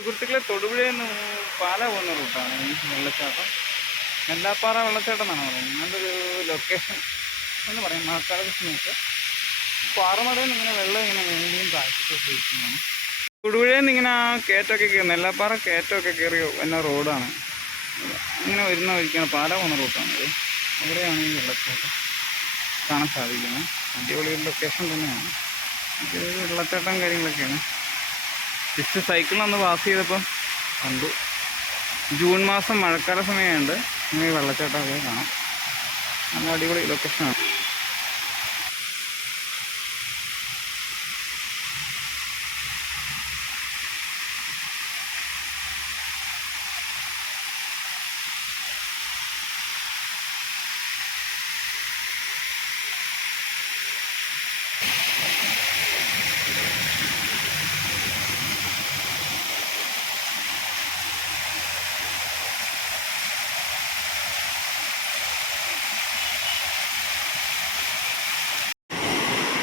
സുഹൃത്തുക്കളെ, തൊടുപുഴയിൽ നിന്ന് പാല പോകുന്ന റൂട്ടാണ് ഈ വെള്ളച്ചാട്ടം. നെല്ലാപ്പാറ വെള്ളച്ചാട്ടം എന്നാണ് പറയുന്നത്. നല്ലൊരു ലൊക്കേഷൻ എന്ന് പറയും. മഴക്കാലത്ത് സമയത്ത് പാറമടയിൽ നിന്ന് ഇങ്ങനെ വെള്ളം ഇങ്ങനെ വേണ്ടിയും താഴ്ചക്കൊക്കെ ഇരിക്കുന്നതാണ്. തൊടുപുഴയിൽ നിന്ന് ഇങ്ങനെ ആ കയറ്റമൊക്കെ കയറി, നെല്ലാപ്പാറ കയറ്റമൊക്കെ കയറി എന്ന റോഡാണ്. ഇങ്ങനെ വരുന്ന വഴിക്കാണ്, പാല പോകുന്ന റൂട്ടാണിത്. അവിടെയാണ് ഈ വെള്ളച്ചാട്ടം കാണാൻ സാധിക്കുന്നത്. അടിപൊളി ഒരു ലൊക്കേഷൻ തന്നെയാണ്. ഇത് വെള്ളച്ചാട്ടം കാര്യങ്ങളൊക്കെയാണ്. ജസ്റ്റ് സൈക്കിളിലൊന്ന് പാസ് ചെയ്തപ്പോൾ കണ്ടു. ജൂൺ മാസം മഴക്കാല സമയമുണ്ട്. ഇങ്ങനെ വെള്ളച്ചാട്ടമൊക്കെ കാണാം. നല്ല അടിപൊളി ലൊക്കേഷനാണ്.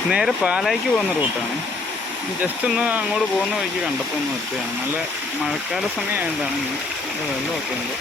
നേരെ പാലായ്ക്ക് പോകുന്ന റൂട്ടാണ്. ജസ്റ്റ് ഒന്ന് അങ്ങോട്ട് പോകുന്ന വഴിക്ക് കണ്ടപ്പോൾ ഒന്ന് നിർത്തുകയാണ്. നല്ല മഴക്കാല സമയമായതാണ്. വെള്ളമൊക്കെ ഉണ്ട്.